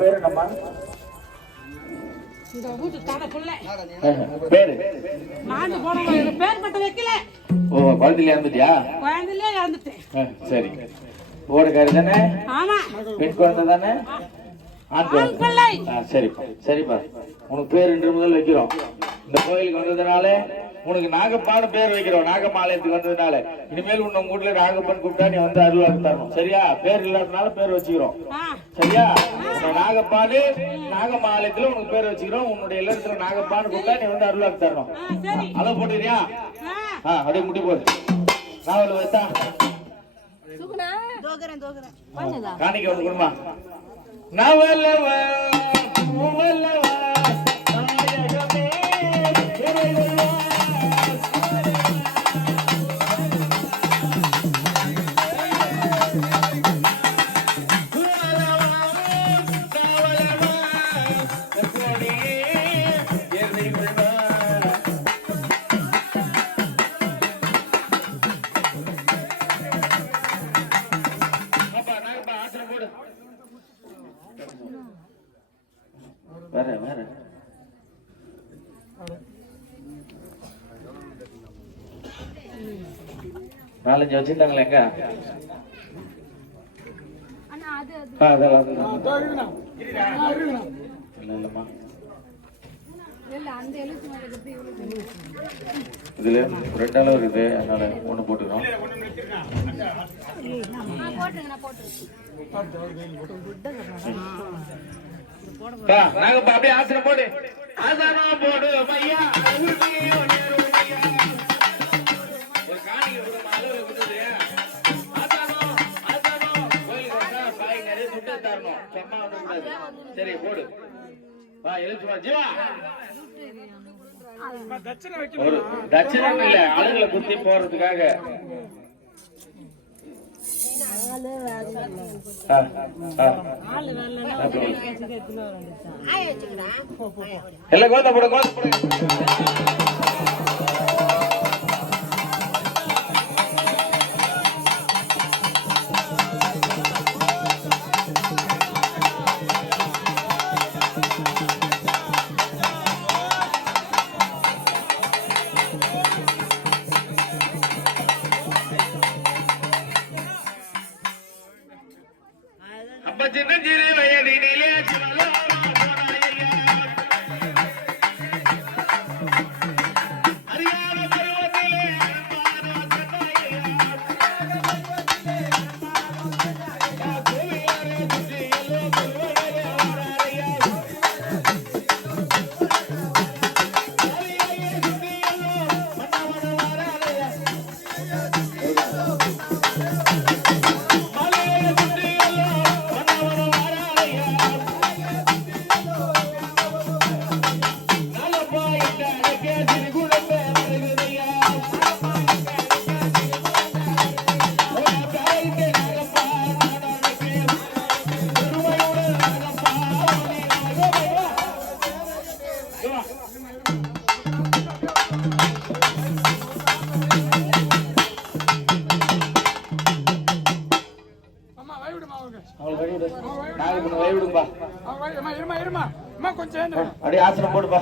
பேரு என்னம்மா? இந்த வீட்டு தலை புள்ள பேரு மாண்டு போனவங்க பேர் மட்டும் வைக்கல. ஓ, குழந்தையில இறந்துட்டியா? குழந்தையிலே இறந்துட்டேன். சரி, ஓடுகாரி தானே? ஆமா. பெண் குழந்தை தானே? ஆண் பிள்ளை. சரிப்பா சரிப்பா, உனக்கு பேர் இன்று முதல் வைக்கிறோம். இந்த கோயிலுக்கு வந்ததுனால உனக்கு நாகப்பான்னு பேர் வைக்கிறோம். நாகமாலயத்துக்கு வந்ததுனால இனிமேல் உங்க வீட்டுல நாகப்பன் கூப்பிட்டா நீ வந்து அருள்வாக்கு தரணும். சரியா? பேர் இல்லாதனால பேர் வச்சுக்கிறோம். சரியா? நாகப்பாடு நாகமாலயத்துல உனக்கு பேர் வச்சுக்கிறோம். உன்னுடைய இல்லத்துல நாகப்பான்னு கூப்பிட்டா நீ வந்து அருள்வாக்கு தரணும். அதை போட்டுறியா? அப்படியே முடி போடு. நாவல் வைத்தா காணிக்க வந்து கொடுமா. நவலவா நவலவா நாயகமே இறைவா. வேற வேற நாலஞ்சு வச்சிருந்தாங்களே எங்க? இல்லம்மா, இதுல ரெண்டு அளவு இருக்குது, அதனால ஒண்ணு போட்டுக்கிறோம். நாங்க அப்படியே ஆசனம் போடு. ஆசனம் போடு ஐயா. ஒரு காணிக்கை கொடுமா, அளவு கொடுத்து. ஆசனம் ஆசனம் கோயிலுக்கு வந்தா பாய் நிறைய துட்டு தரணும். சும்மா வந்துக்கூடாது. சரி போடு. வா எழுச்சுமா ஜீவா. ஒரு தட்சணை இல்ல, ஆளுங்களை குத்தி போறதுக்காக. எல்லாம் கோத்த போட கோத்த போட. சின்னஞ்சிறு வயதினிலே அறியாத பருவத்திலே அப்படியே ஆசனம் போடுப்பா.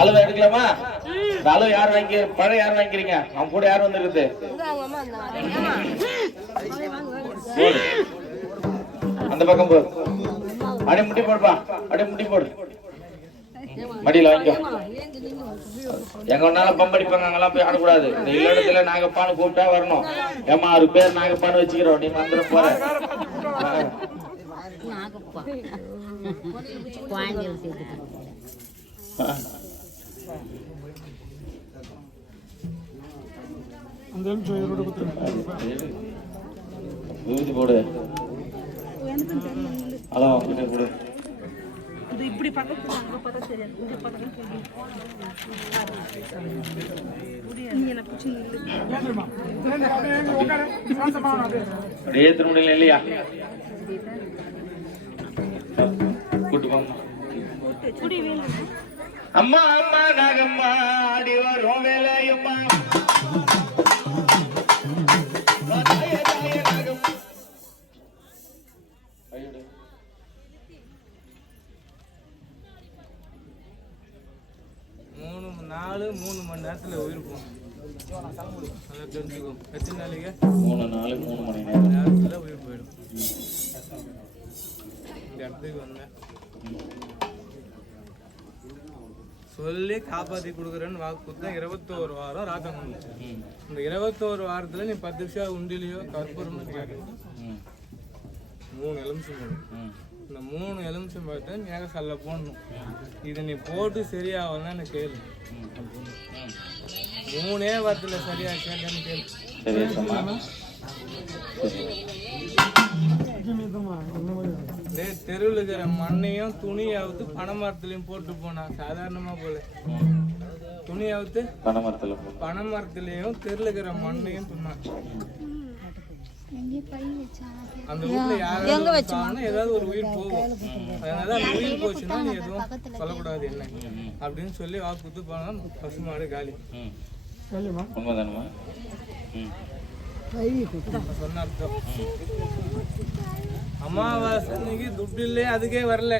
அளவு எடுக்கலாமா? அளவு யார் வாங்கி பழம் யார் வாங்கிக்கிறீங்க? அவங்க கூட யார் வந்துருக்குது? அந்த பக்கம் போ. அப்படியே முட்டி போடுப்பா. அப்படியே முட்டி போடு. மடியில வாங்கிக்கோ. எங்க ஒன்னால பம்படிப்பாங்க, அங்கெல்லாம் போய் ஆடக்கூடாது. இந்த இல்லடத்துல நாகப்பான்னு கூப்பிட்டா வரணும். ஏமா 6 பேர் நாகப்பான்னு வச்சுக்கிறோம். நீ வந்துட போற. ஊதி போடு. அளவா கிட்ட போடு. இப்படி பக்கத்துல அங்க பார்த்தா தெரியாது. இங்க பார்த்தா அப்படியே திருமணம் இல்லையா? கூட்டு போங்க. அம்மா அம்மா நாகம்மா ஆடி வரும் வேலையம்மா. 4-3 மணி நேரத்துல உயிர் போகும். நல்லா தெரிஞ்சுக்கோ. எத்தனை நாளைக்கு? 3 நாள் 3 மணி நேரம் நேரத்துல உயிர் போயிடும். இந்த இடத்துக்கு வந்தேன் சொல்லி காப்பாத்தி கொடுக்குறேன்னு வாக்கு கொடுத்தா 21 வாரம் ராக்கம் பண்ணு. இந்த 21 வாரத்துல நீ 10 விஷயம் உண்டிலையோ கற்பூரம் கேட்கணும். 3 எலுமிச்சம் போடணும். இந்த 3 எலுமிச்சம் பார்த்து மேக சல்ல போடணும். இதை நீ போட்டு சரியாகலாம் எனக்கு கேளு. 3 வாரத்துல சரியாச்சான்னு கேளு. தெருவில் இருக்கிற மண்ணையும் துணியாவது பனைமரத்துலயும் போட்டு போனா சாதாரணமா போல. துணியாவது பனைமரத்துலயும் தெருவில் இருக்கிற மண்ணையும் துண்ணா. அந்த வீட்டுல யாராவது ஏதாவது ஒரு உயிர் போகும். அதனால அந்த உயிர் போச்சுன்னா நீ எதுவும் சொல்லக்கூடாது என்ன அப்படின்னு சொல்லி வாக்கு கொடுத்து போனா பசுமாடு காலி. சொன்ன அர்த்தம். அமாவாசை அன்னைக்கு துட்டு இல்லையே அதுக்கே வரல.